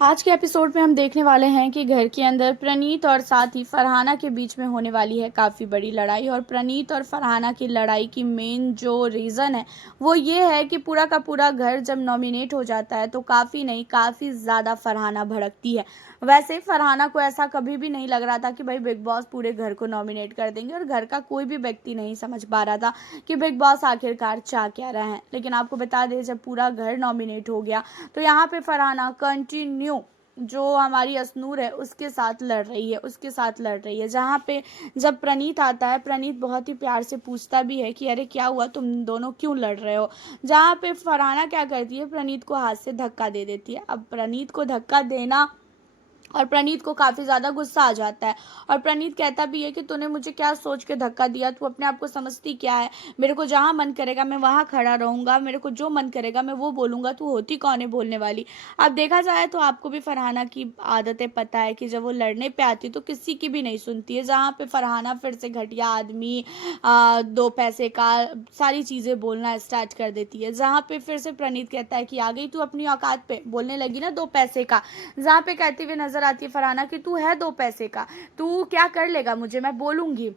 आज के एपिसोड में हम देखने वाले हैं कि घर के अंदर प्रणीत और साथ ही फरहाना के बीच में होने वाली है काफ़ी बड़ी लड़ाई। और प्रणीत और फरहाना की लड़ाई की मेन जो रीज़न है वो ये है कि पूरा का पूरा घर जब नॉमिनेट हो जाता है तो काफ़ी नहीं काफ़ी ज़्यादा फरहाना भड़कती है। वैसे फरहाना को ऐसा कभी भी नहीं लग रहा था कि भाई बिग बॉस पूरे घर को नॉमिनेट कर देंगे, और घर का कोई भी व्यक्ति नहीं समझ पा रहा था कि बिग बॉस आखिरकार चाह क्या रहे हैं। लेकिन आपको बता दें, जब पूरा घर नॉमिनेट हो गया तो यहाँ पे फरहाना कंटिन्यू जो हमारी असनूर है उसके साथ लड़ रही है। जहाँ पे जब प्रणीत आता है, प्रणीत बहुत ही प्यार से पूछता भी है कि अरे क्या हुआ, तुम दोनों क्यों लड़ रहे हो। जहाँ पे फरहाना क्या करती है, प्रणीत को हाथ से धक्का दे देती है। अब प्रणीत को धक्का देना, और प्रणीत को काफ़ी ज़्यादा गुस्सा आ जाता है। और प्रणीत कहता भी है कि तूने मुझे क्या सोच के धक्का दिया, तू अपने आप को समझती क्या है, मेरे को जहाँ मन करेगा मैं वहाँ खड़ा रहूँगा, मेरे को जो मन करेगा मैं वो बोलूँगा, तू होती कौन है बोलने वाली। अब देखा जाए तो आपको भी फरहाना की आदतें पता है कि जब वो लड़ने पे आती है तो किसी की भी नहीं सुनती है। जहाँ पे फरहाना फिर से घटिया आदमी, दो पैसे का, सारी चीज़ें बोलना स्टार्ट कर देती है। जहाँ पे फिर से प्रणीत कहता है कि आ गई तू अपनी औकात पे, बोलने लगी ना दो पैसे का। जहाँ पे कहती हुई नजर आती है फरहाना कि तू है दो पैसे का, तू क्या कर लेगा मुझे, मैं बोलूंगी।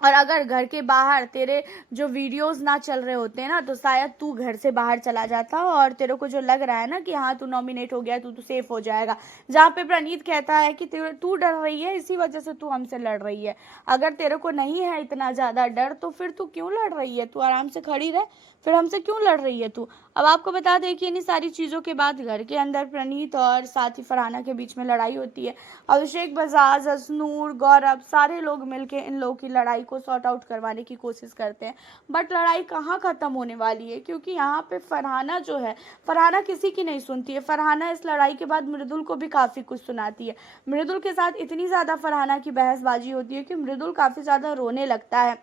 और अगर घर के बाहर तेरे जो वीडियोस ना चल रहे होते हैं ना तो शायद तू घर से बाहर चला जाता, और तेरे को जो लग रहा है ना कि हाँ तू नॉमिनेट हो गया, तू सेफ हो जाएगा। जहाँ पे प्रणीत कहता है कि तू डर रही है, इसी वजह से तू हमसे लड़ रही है। अगर तेरे को नहीं है इतना ज़्यादा डर तो फिर तू क्यों लड़ रही है, तू आराम से खड़ी रह, फिर हमसे क्यों लड़ रही है तू। अब आपको बता दें कि इन सारी चीज़ों के बाद घर के अंदर प्रणीत और साथ ही फरहाना के बीच में लड़ाई होती है। अभिषेक बजाज, असनूर, गौरव सारे लोग मिलके इन लोगों की लड़ाई को सॉर्ट आउट करवाने की कोशिश करते हैं। बट लड़ाई कहाँ ख़त्म होने वाली है, क्योंकि यहाँ पे फरहाना जो है, फरहाना किसी की नहीं सुनती है। फरहाना इस लड़ाई के बाद मृदुल को भी काफ़ी कुछ सुनाती है। मृदुल के साथ इतनी ज़्यादा फरहाना की बहसबाजी होती है कि मृदुल काफ़ी ज़्यादा रोने लगता है,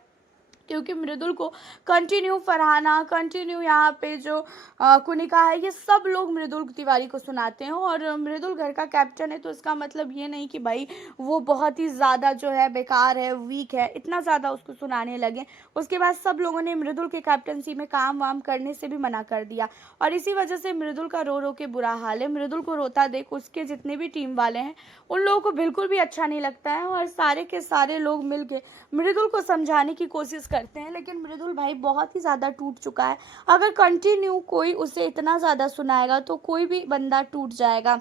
क्योंकि मृदुल को कंटिन्यू फरहाना, कंटिन्यू यहाँ पे जो कुनिका है, ये सब लोग मृदुल तिवारी को सुनाते हैं। और मृदुल घर का कैप्टन है तो इसका मतलब ये नहीं कि भाई वो बहुत ही ज़्यादा जो है बेकार है, वीक है, इतना ज़्यादा उसको सुनाने लगे। उसके बाद सब लोगों ने मृदुल के कैप्टनसी में काम वाम करने से भी मना कर दिया, और इसी वजह से मृदुल का रो रो के बुरा हाल है। मृदुल को रोता देख उसके जितने भी टीम वाले हैं उन लोगों को बिल्कुल भी अच्छा नहीं लगता है, और सारे के सारे लोग मिल के मृदुल को समझाने की कोशिश करते हैं। लेकिन मृदुल भाई बहुत ही ज़्यादा टूट चुका है। अगर कंटिन्यू कोई उसे इतना ज़्यादा सुनाएगा तो कोई भी बंदा टूट जाएगा।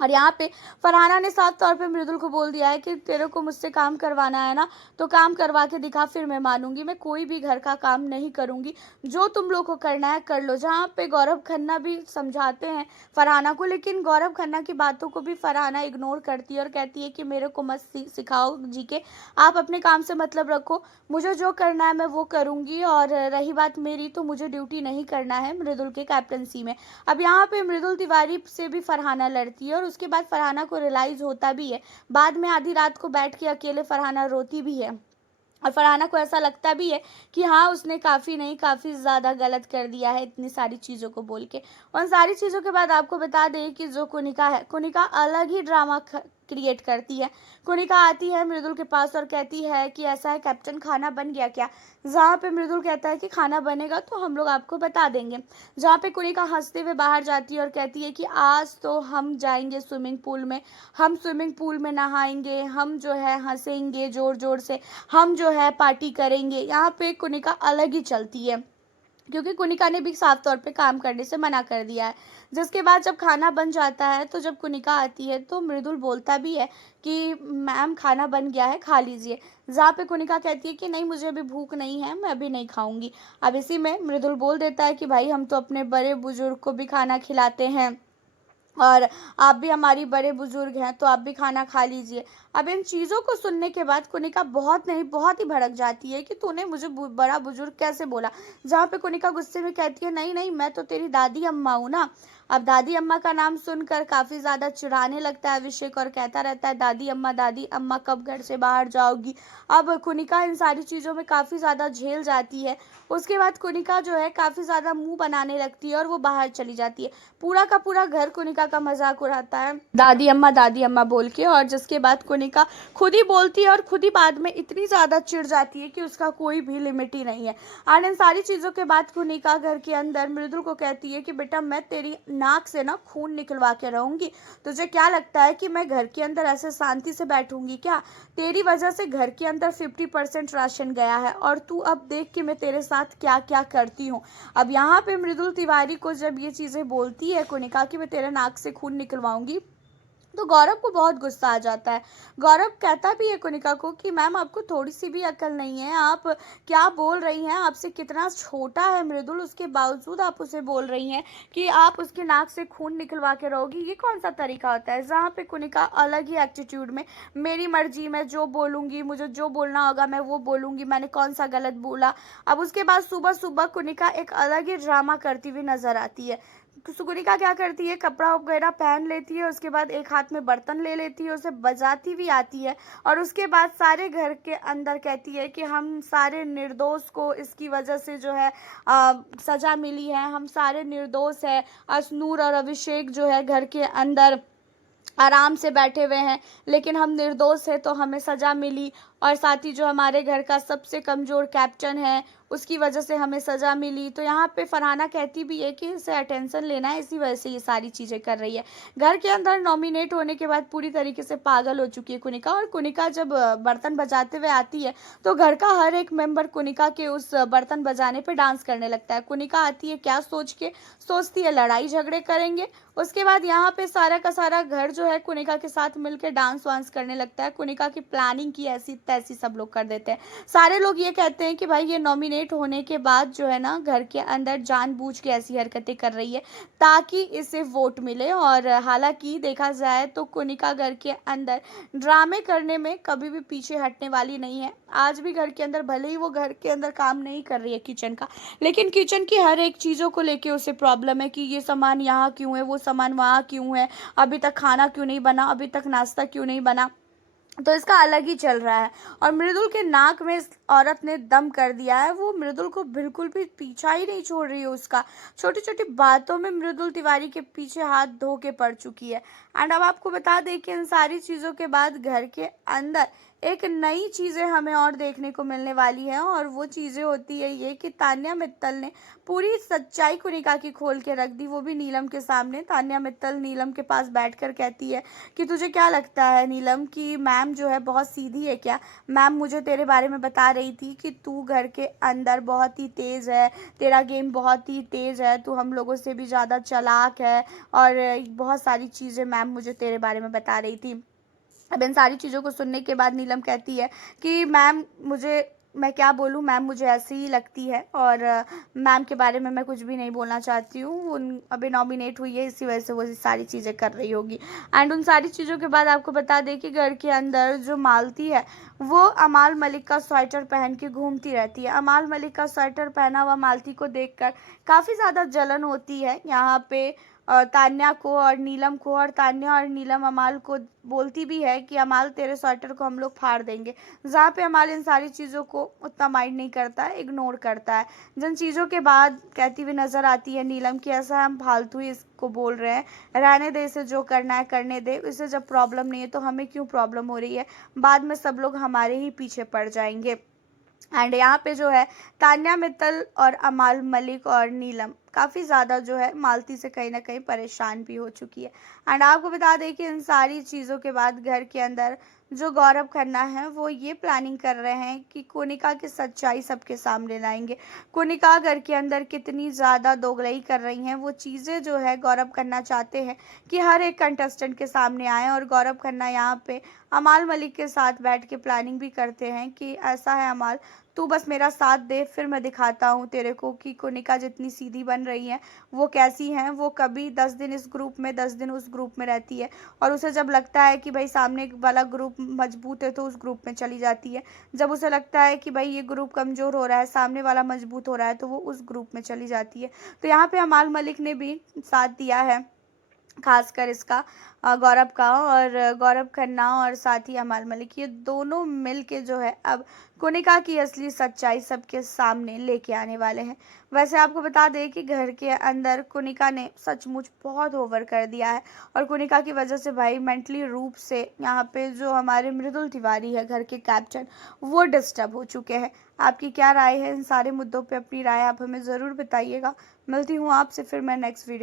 और यहाँ पे फरहाना ने साफ तौर पे मृदुल को बोल दिया है कि तेरे को मुझसे काम करवाना है ना तो काम करवा के दिखा, फिर मैं मानूंगी। मैं कोई भी घर का काम नहीं करूंगी, जो तुम लोग को करना है कर लो। जहाँ पे गौरव खन्ना भी समझाते हैं फरहाना को, लेकिन गौरव खन्ना की बातों को भी फरहाना इग्नोर करती है और कहती है कि मेरे को मत सिखाओ जी के, आप अपने काम से मतलब रखो, मुझे जो करना है मैं वो करूंगी। और रही बात मेरी, तो मुझे ड्यूटी नहीं करना है मृदुल के कैप्टनसी में। अब यहाँ पे मृदुल तिवारी से भी फरहाना लड़ती है, और उसके बाद फरहाना को रियलाइज होता भी है। बाद में आधी रात को बैठ के अकेले फरहाना रोती भी है, और फरहाना को ऐसा लगता भी है कि हाँ उसने काफ़ी नहीं काफ़ी ज़्यादा गलत कर दिया है इतनी सारी चीज़ों को बोल के। उन सारी चीज़ों के बाद आपको बता दें कि जो कुनिका है, कुनिका अलग ही ड्रामा क्रिएट करती है। कुनिका आती है मृदुल के पास और कहती है कि ऐसा है कैप्टन, खाना बन गया क्या। जहाँ पे मृदुल कहता है कि खाना बनेगा तो हम लोग आपको बता देंगे। जहाँ पे कुनिका हंसते हुए बाहर जाती है और कहती है कि आज तो हम जाएंगे स्विमिंग पूल में, हम स्विमिंग पूल में नहाएंगे, हम जो है हंसेंगे जोर जोर से, हम जो है पार्टी करेंगे। यहाँ पे कुनिका अलग ही चलती है, क्योंकि कुनिका ने भी साफ तौर पे काम करने से मना कर दिया है। जिसके बाद जब खाना बन जाता है तो जब कुनिका आती है तो मृदुल बोलता भी है कि मैम खाना बन गया है, खा लीजिए। जहाँ पे कुनिका कहती है कि नहीं मुझे अभी भूख नहीं है, मैं अभी नहीं खाऊंगी। अब इसी में मृदुल बोल देता है कि भाई हम तो अपने बड़े बुजुर्ग को भी खाना खिलाते हैं, और आप भी हमारी बड़े बुजुर्ग हैं तो आप भी खाना खा लीजिए। अब इन चीज़ों को सुनने के बाद कुनिका बहुत नहीं बहुत ही भड़क जाती है कि तूने मुझे बड़ा बुजुर्ग कैसे बोला। जहाँ पे कुनिका गुस्से में कहती है नहीं नहीं, मैं तो तेरी दादी अम्मा हूँ ना। अब दादी अम्मा का नाम सुनकर काफ़ी ज़्यादा चिढ़ाने लगता है अभिषेक, और कहता रहता है दादी अम्मा कब घर से बाहर जाओगी। अब कुनिका इन सारी चीज़ों में काफ़ी ज़्यादा झेल जाती है। उसके बाद कुनिका जो है काफ़ी ज़्यादा मुंह बनाने लगती है और वो बाहर चली जाती है। पूरा का पूरा घर कुनिका का मजाक उड़ाता है दादी अम्मा बोल के, और जिसके बाद कुनिका खुद ही बोलती है और खुद ही बाद में इतनी ज़्यादा चिढ़ जाती है कि उसका कोई भी लिमिट ही नहीं है। और इन सारी चीज़ों के बाद कुनिका घर के अंदर मृदुल को कहती है कि बेटा मैं तेरी नाक से ना खून निकलवा के रहूंगी। तुझे क्या लगता है कि मैं घर के अंदर ऐसे शांति से बैठूंगी क्या? तेरी वजह से घर के अंदर 50% राशन गया है और तू अब देख कि मैं तेरे साथ क्या क्या करती हूँ। अब यहाँ पे मृदुल तिवारी को जब ये चीज़ें बोलती है कोनिका कि मैं तेरे नाक से खून निकलवाऊंगी, तो गौरव को बहुत गुस्सा आ जाता है। गौरव कहता भी है कोनिका को कि मैम आपको थोड़ी सी भी अकल नहीं है, आप क्या बोल रही हैं? आपसे कितना छोटा है मृदुल, उसके बावजूद आप उसे बोल रही हैं कि आप उसके नाक से खून निकलवा के रहोगी। ये कौन सा तरीका होता है? जहाँ पे कोनिका अलग ही एटीट्यूड में, मेरी मर्जी, मैं जो बोलूँगी, मुझे जो बोलना होगा मैं वो बोलूँगी, मैंने कौन सा गलत बोला। अब उसके बाद सुबह सुबह कोनिका एक अलग ही ड्रामा करती हुई नजर आती है। सुगुनिका क्या करती है, कपड़ा वगैरह पहन लेती है, उसके बाद एक हाथ में बर्तन ले लेती है, उसे बजाती भी आती है और उसके बाद सारे घर के अंदर कहती है कि हम सारे निर्दोष को इसकी वजह से जो है सजा मिली है, हम सारे निर्दोष है। अशनूर और अभिषेक जो है घर के अंदर आराम से बैठे हुए हैं, लेकिन हम निर्दोष है तो हमें सज़ा मिली। और साथ ही जो हमारे घर का सबसे कमज़ोर कैप्टन है उसकी वजह से हमें सज़ा मिली। तो यहाँ पे फरहाना कहती भी है कि इसे अटेंशन लेना है, इसी वजह से ये सारी चीज़ें कर रही है। घर के अंदर नॉमिनेट होने के बाद पूरी तरीके से पागल हो चुकी है कुनिका, और कुनिका जब बर्तन बजाते हुए आती है तो घर का हर एक मेंबर कुनिका के उस बर्तन बजाने पे डांस करने लगता है। कुनिका आती है क्या सोच के, सोचती है लड़ाई झगड़े करेंगे। उसके बाद यहाँ पे सारा का सारा घर जो है कुनिका के साथ मिलकर डांस वांस करने लगता है। कुनिका की प्लानिंग की ऐसी तैसी सब लोग कर देते हैं। सारे लोग ये कहते हैं कि भाई ये नॉमिनेट होने के बाद जो है ना घर के अंदर जानबूझ के ऐसी हरकतें कर रही है ताकि इसे वोट मिले। और हालांकि देखा जाए तो कुनिका घर के अंदर ड्रामे करने में कभी भी पीछे हटने वाली नहीं है। आज भी घर के अंदर, भले ही वो घर के अंदर काम नहीं कर रही है किचन का, लेकिन किचन की हर एक चीज़ों को लेके उसे प्रॉब्लम है कि ये सामान यहाँ क्यों है, वो सामान वहाँ क्यों है, अभी तक खाना क्यों नहीं बना, अभी तक नाश्ता क्यों नहीं बना। तो इसका अलग ही चल रहा है। और मृदुल के नाक में इस औरत ने दम कर दिया है। वो मृदुल को बिल्कुल भी पीछा ही नहीं छोड़ रही है उसका। छोटी छोटी बातों में मृदुल तिवारी के पीछे हाथ धो के पड़ चुकी है। एंड अब आपको बता दें कि इन सारी चीज़ों के बाद घर के अंदर एक नई चीज़ें हमें और देखने को मिलने वाली है, और वो चीज़ें होती है ये कि तान्या मित्तल ने पूरी सच्चाई कुनिका की खोल के रख दी, वो भी नीलम के सामने। तान्या मित्तल नीलम के पास बैठकर कहती है कि तुझे क्या लगता है नीलम कि मैम जो है बहुत सीधी है क्या? मैम मुझे तेरे बारे में बता रही थी कि तू घर के अंदर बहुत ही तेज़ है, तेरा गेम बहुत ही तेज़ है, तू हम लोगों से भी ज़्यादा चालाक है, और बहुत सारी चीज़ें मैम मुझे तेरे बारे में बता रही थी। अब इन सारी चीज़ों को सुनने के बाद नीलम कहती है कि मैम मुझे, मैं क्या बोलूँ मैम, मुझे ऐसी ही लगती है, और मैम के बारे में मैं कुछ भी नहीं बोलना चाहती हूँ। उन अभी नॉमिनेट हुई है इसी वजह से वो सारी चीज़ें कर रही होगी। एंड उन सारी चीज़ों के बाद आपको बता दें कि घर के अंदर जो मालती है वो अमाल मलिक का स्वेटर पहन के घूमती रहती है। अमाल मलिक का स्वेटर पहना हुआ मालती को देखकर काफ़ी ज़्यादा जलन होती है यहाँ पे तान्या को और नीलम को। और तान्या और नीलम अमाल को बोलती भी है कि अमाल तेरे स्वेटर को हम लोग फाड़ देंगे। जहाँ पे अमाल इन सारी चीज़ों को उतना माइंड नहीं करता है, इग्नोर करता है। जिन चीज़ों के बाद कहती हुई नज़र आती है नीलम की ऐसा हम फालतू ही इसको बोल रहे हैं, रहने दे इसे, जो करना है करने दे, इसे जब प्रॉब्लम नहीं है तो हमें क्यों प्रॉब्लम हो रही है, बाद में सब लोग हमारे ही पीछे पड़ जाएंगे। एंड यहाँ पे जो है तान्या मित्तल और अमाल मलिक और नीलम काफ़ी ज़्यादा जो है मालती से कहीं ना कहीं परेशान भी हो चुकी है। एंड आपको बता दें कि इन सारी चीज़ों के बाद घर के अंदर जो गौरव खन्ना है वो ये प्लानिंग कर रहे हैं कि कोनिका की सच्चाई सबके सामने लाएंगे। कोनिका घर के अंदर कितनी ज़्यादा दोगलई कर रही हैं वो चीज़ें जो है गौरव खन्ना चाहते हैं कि हर एक कंटेस्टेंट के सामने आए। और गौरव खन्ना यहाँ पे अमाल मलिक के साथ बैठ के प्लानिंग भी करते हैं कि ऐसा है अमाल, तू बस मेरा साथ दे, फिर मैं दिखाता हूँ तेरे को कि कोनिका जितनी सीधी बन रही है वो कैसी हैं। वो कभी 10 दिन इस ग्रुप में 10 दिन उस ग्रुप में रहती है, और उसे जब लगता है कि भाई सामने वाला ग्रुप मजबूत है तो उस ग्रुप में चली जाती है। जब उसे लगता है कि भाई ये ग्रुप कमज़ोर हो रहा है, सामने वाला मजबूत हो रहा है, तो वो उस ग्रुप में चली जाती है। तो यहाँ पे अमाल मलिक ने भी साथ दिया है, खासकर इसका गौरव का। और गौरव खन्ना और साथ ही अमाल मलिक ये दोनों मिल के जो है अब कोनिका की असली सच्चाई सबके सामने लेके आने वाले हैं। वैसे आपको बता दें कि घर के अंदर कोनिका ने सचमुच बहुत ओवर कर दिया है, और कोनिका की वजह से भाई मेंटली रूप से यहाँ पे जो हमारे मृदुल तिवारी है घर के कैप्टन, वो डिस्टर्ब हो चुके हैं। आपकी क्या राय है इन सारे मुद्दों पे? अपनी राय आप हमें ज़रूर बताइएगा। मिलती हूँ आपसे फिर मैं नेक्स्ट वीडियो